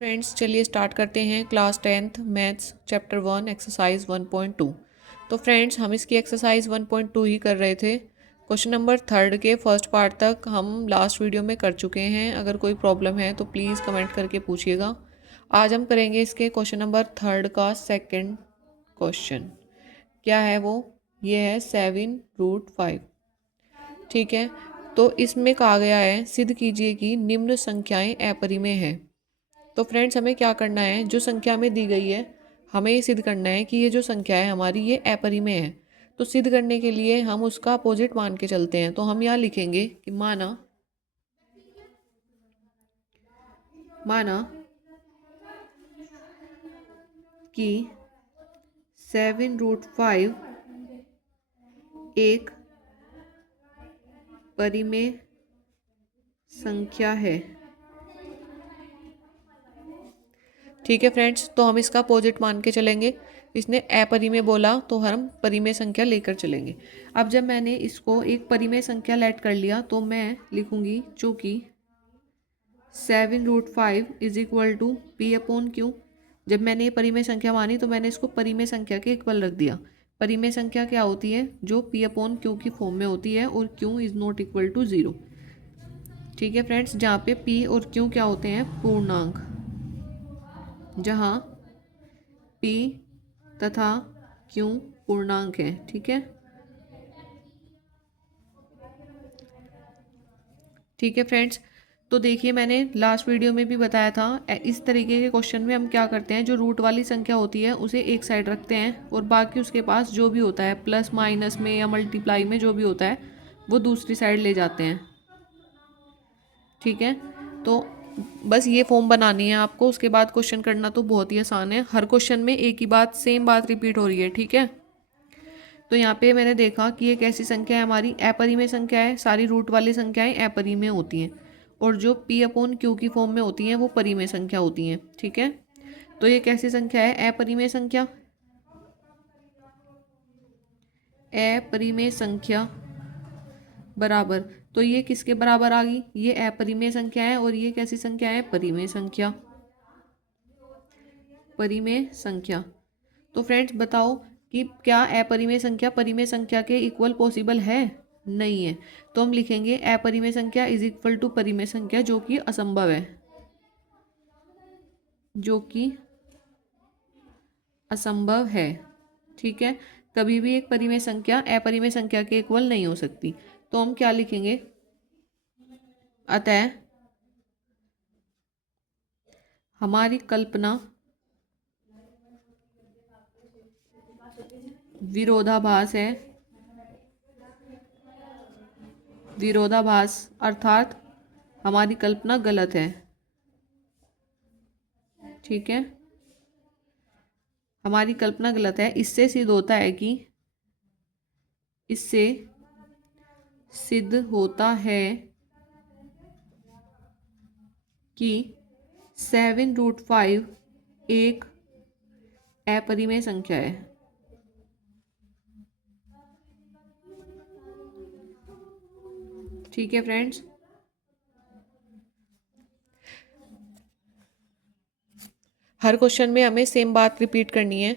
Friends चलिए start करते हैं class 10th maths chapter 1 exercise 1.2। तो फ्रेंड्स हम इसकी एक्सरसाइज 1.2 ही कर रहे थे। क्वेश्चन नंबर 3 के फर्स्ट पार्ट तक हम लास्ट वीडियो में कर चुके हैं। अगर कोई प्रॉब्लम है तो प्लीज़ कमेंट करके पूछिएगा। आज हम करेंगे इसके क्वेश्चन नंबर 3 का सेकंड क्वेश्चन। क्या है वो? ये है 7√5। ठीक है, तो इसमें कहा गया है सिद्ध कीजिए कि निम्न संख्याएं अपरिमेय हैं। तो फ्रेंड्स हमें क्या करना है, जो संख्या में दी गई है हमें ये सिद्ध करना है कि ये जो संख्या है हमारी ये अपरिमेय है। तो सिद्ध करने के लिए हम उसका अपोजिट मान के चलते हैं। तो हम यहाँ लिखेंगे कि माना माना कि 7√5 एक परिमेय संख्या है। ठीक है फ्रेंड्स, तो हम इसका अपोजिट मान के चलेंगे। इसने अपरिमेय बोला तो हम परिमेय संख्या लेकर चलेंगे। अब जब मैंने इसको एक परिमेय संख्या लेट कर लिया तो मैं लिखूंगी चूंकि 7√5 is equal to P upon Q. जब मैंने ये परिमेय संख्या मानी तो मैंने इसको परिमेय संख्या के इक्वल रख दिया। परिमेय संख्या क्या होती है? जो पी अपॉन क्यू की फॉर्म में होती है और Q is not equal to 0। ठीक है फ्रेंड्स, जहाँ पे पी और क्यू क्या होते हैं? पूर्णांक। जहाँ पी तथा क्यू पूर्णांक है। ठीक है, ठीक है फ्रेंड्स। तो देखिए मैंने लास्ट वीडियो में भी बताया था, इस तरीके के क्वेश्चन में हम क्या करते हैं, जो रूट वाली संख्या होती है उसे एक साइड रखते हैं और बाकी उसके पास जो भी होता है प्लस माइनस में या मल्टीप्लाई में जो भी होता है वो दूसरी साइड ले जाते हैं। ठीक है, तो बस ये फॉर्म बनानी है आपको। उसके बाद क्वेश्चन करना तो बहुत ही आसान है। हर क्वेश्चन में एक ही बात, सेम बात रिपीट हो रही है। ठीक है, तो यहाँ पे मैंने देखा कि एक ऐसी संख्या है हमारी अपरिमेय संख्या है। सारी रूट वाली संख्याएं अपरिमेय होती हैं और जो पी अपॉन क्यू की फॉर्म में होती हैं वो परिमेय संख्या होती हैं। ठीक है, तो ये कैसी संख्या है? अपरिमेय संख्या। अपरिमेय संख्या बराबर, तो ये किसके बराबर आ गई? ये अपरिमेय संख्या है और ये कैसी संख्या है? परिमेय संख्या। परिमेय संख्या। तो फ्रेंड्स बताओ कि क्या अपरिमेय संख्या परिमेय संख्या के इक्वल पॉसिबल है? नहीं है। तो हम लिखेंगे अपरिमेय संख्या इज इक्वल टू परिमेय संख्या, जो कि असंभव है। जो कि असंभव है। ठीक है, कभी भी एक परिमेय संख्या अपरिमेय संख्या के इक्वल नहीं हो सकती। तो हम क्या लिखेंगे? अतः हमारी कल्पना विरोधाभास है। विरोधाभास अर्थात हमारी कल्पना गलत है। ठीक है, हमारी कल्पना गलत है। इससे सिद्ध होता है कि इससे सिद्ध होता है कि 7√5 एक अपरिमेय संख्या है। ठीक है फ्रेंड्स, हर क्वेश्चन में हमें सेम बात रिपीट करनी है।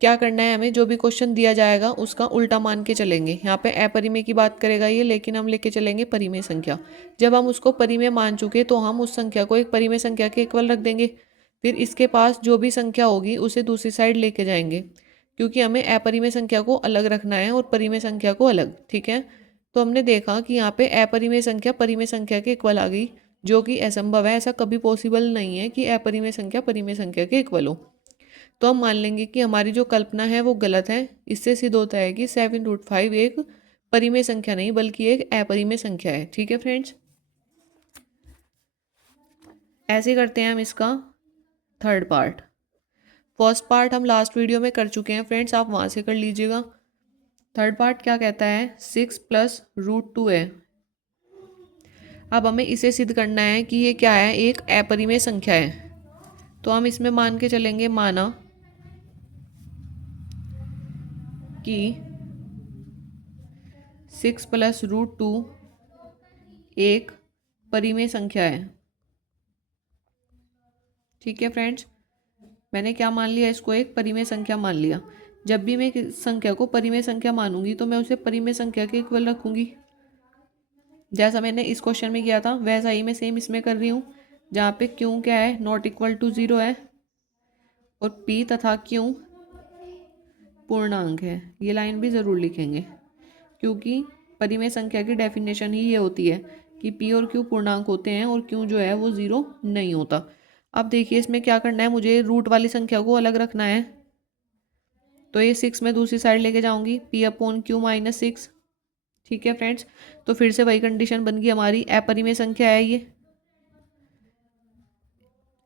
क्या करना है हमें? जो भी क्वेश्चन दिया जाएगा उसका उल्टा मान के चलेंगे। यहाँ पे अपरिमेय की बात करेगा ये, लेकिन हम लेके चलेंगे परिमेय संख्या। जब हम उसको परिमेय मान चुके तो हम उस संख्या को एक परिमेय संख्या के इक्वल रख देंगे। फिर इसके पास जो भी संख्या होगी उसे दूसरी साइड लेके जाएंगे, क्योंकि हमें अपरिमेय संख्या को अलग रखना है और परिमेय संख्या को अलग। ठीक है, तो हमने देखा कि यहाँ पे अपरिमेय संख्या परिमेय संख्या के इक्वल आ गई, जो कि असंभव है। ऐसा कभी पॉसिबल नहीं है कि अपरिमेय संख्या परिमेय संख्या के इक्वल हो। तो हम मान लेंगे कि हमारी जो कल्पना है वो गलत है। इससे सिद्ध होता है कि 7√5 एक परिमेय संख्या नहीं बल्कि एक अपरिमेय संख्या है। ठीक है फ्रेंड्स, ऐसे करते हैं हम इसका थर्ड पार्ट। फर्स्ट पार्ट हम लास्ट वीडियो में कर चुके हैं फ्रेंड्स, आप वहाँ से कर लीजिएगा। थर्ड पार्ट क्या कहता है? 6+√2 है। अब हमें इसे सिद्ध करना है कि ये क्या है? एक अपरिमेय संख्या है। तो हम इसमें मान के चलेंगे, माना कि 6+√2 एक परिमेय संख्या है। ठीक है फ्रेंड्स, मैंने क्या मान लिया, इसको एक परिमेय संख्या मान लिया। जब भी मैं संख्या को परिमेय संख्या मानूंगी तो मैं उसे परिमेय संख्या के इक्वल रखूंगी। जैसा मैंने इस क्वेश्चन में किया था वैसा ही मैं सेम इसमें कर रही हूँ, जहाँ पे क्यों क्या है, नॉट इक्वल टू 0 है और पी तथा क्यों पूर्णांक है। ये लाइन भी ज़रूर लिखेंगे, क्योंकि परिमेय संख्या की डेफिनेशन ही ये होती है कि पी और क्यू पूर्णांक होते हैं और क्यू जो है वो 0 नहीं होता। अब देखिए इसमें क्या करना है, मुझे रूट वाली संख्या को अलग रखना है। तो ये 6 मैं दूसरी साइड लेके जाऊंगी, पी अपॉन क्यू माइनस 6। ठीक है फ्रेंड्स, तो फिर से वही कंडीशन बन गई हमारी, अपरिमेय संख्या है ये,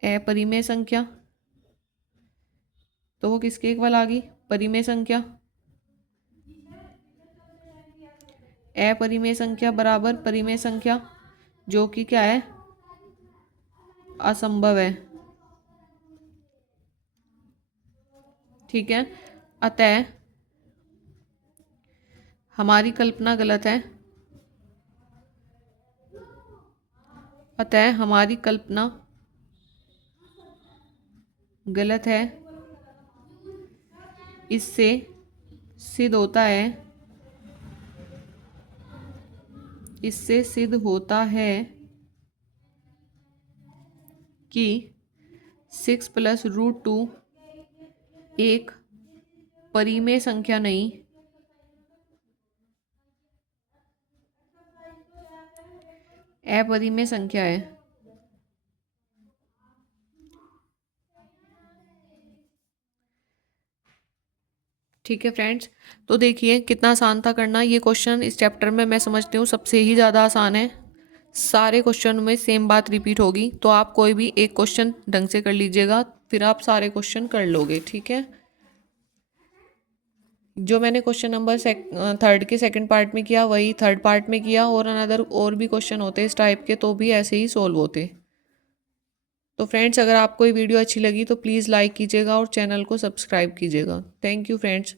अपरिमेय संख्या। तो वो किसके इक्वल आ गई, परिमेय संख्या। अपरिमेय संख्या बराबर परिमेय संख्या, जो कि क्या है, असंभव है। ठीक है, अतः हमारी कल्पना गलत है, अतः हमारी कल्पना गलत है। इससे सिद्ध होता है, इससे सिद्ध होता है कि 6 + √2 एक परिमेय संख्या नहीं, अपरिमेय संख्या है। ठीक है फ्रेंड्स, तो देखिए कितना आसान था करना ये क्वेश्चन। इस चैप्टर में मैं समझती हूँ सबसे ही ज़्यादा आसान है। सारे क्वेश्चन में सेम बात रिपीट होगी, तो आप कोई भी एक क्वेश्चन ढंग से कर लीजिएगा, फिर आप सारे क्वेश्चन कर लोगे। ठीक है, जो मैंने क्वेश्चन नंबर 3 के सेकंड पार्ट में किया वही थर्ड पार्ट में किया, और अनदर और भी क्वेश्चन होते इस टाइप के तो भी ऐसे ही सॉल्व होते। तो फ्रेंड्स, अगर आपको ये वीडियो अच्छी लगी तो प्लीज़ लाइक कीजिएगा और चैनल को सब्सक्राइब कीजिएगा। Thank you friends.